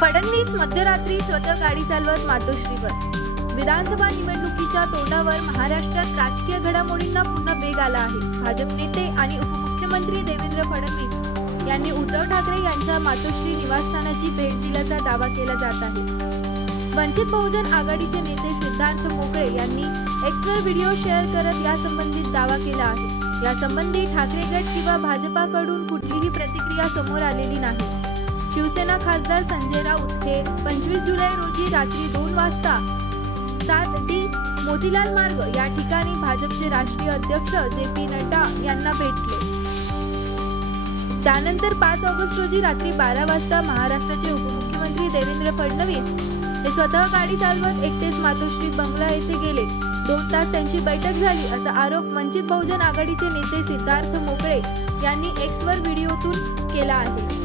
फडणवीस मध्यरात्री स्वतः गाडी चालवत मातोश्रीवर। विधानसभा निवडणुकीच्या तोंडावर महाराष्ट्रात राजकीय घडामोडींना पुन्हा वेग आला आहे। भाजप नेते आणि उपमुख्यमंत्री देवेंद्र फडणवीस यांनी उद्धव ठाकरे यांच्या मातोश्री निवासस्थानाची भेट दिल्याचा दावा केला जात आहे। वंचित बहुजन आघाडीचे नेते सिद्धार्थ मोकळे यांनी एक्सवर व्हिडिओ शेअर करत यासंबंधित दावा केला आहे। यासंबंधी ठाकरे गट किंवा भाजपाकडून कुठलीही प्रतिक्रिया समोर आलेली नाही। शिवसेना खासदार संजय राऊत हे 25 जुलै रोजी रात्री 2 वाजता 7D मोतीलाल मार्ग या ठिकाणी भाजपचे राष्ट्रीय अध्यक्ष JP नड्डा यांना भेटले। त्यानंतर 5 ऑगस्ट रोजी रात्री 12 वाजता महाराष्ट्राचे उपमुख्यमंत्री देवेंद्र फडणवीस हे स्वतः गाडी चालवत एकटेच मातोश्री बंगला येथे गेले। 2 तास त्यांची बैठक झाली असा आरोप वंचित बहुजन आघाडीचे नेते सिद्धार्थ मोकळे यांनी एक्सवर व्हिडिओतून केला आहे।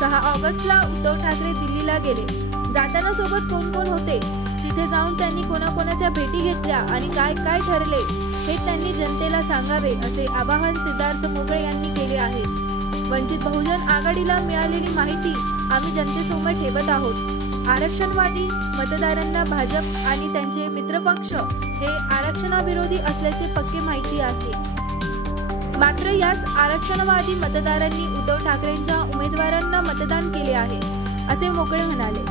6 ऑगस्टला उद्धव ठाकरे दिल्लीला गेले। जाताना सोबत कोण कोण होते, तिथे जाऊन त्यांनी कोणाकोणाच्या भेटी घेतल्या आणि काय काय ठरले हे त्यांनी जनतेला सांगावे असे आवाहन सिद्धार्थ मोकळे यांनी केले आहे। वंचित बहुजन आघाडीला मिळालेली माहिती आम्ही जनतेसमोर ठेवत आहोत। आरक्षणवादी मतदारांना भाजप आणि त्यांचे मित्रपक्ष हे आरक्षणाविरोधी असल्याचे पक्के माहिती आहे। मात्र याच आरक्षणवादी मतदारांनी उद्धव ठाकरेंच्या उमेदवारांना मतदान केले आहे असे मोकळे म्हणाले।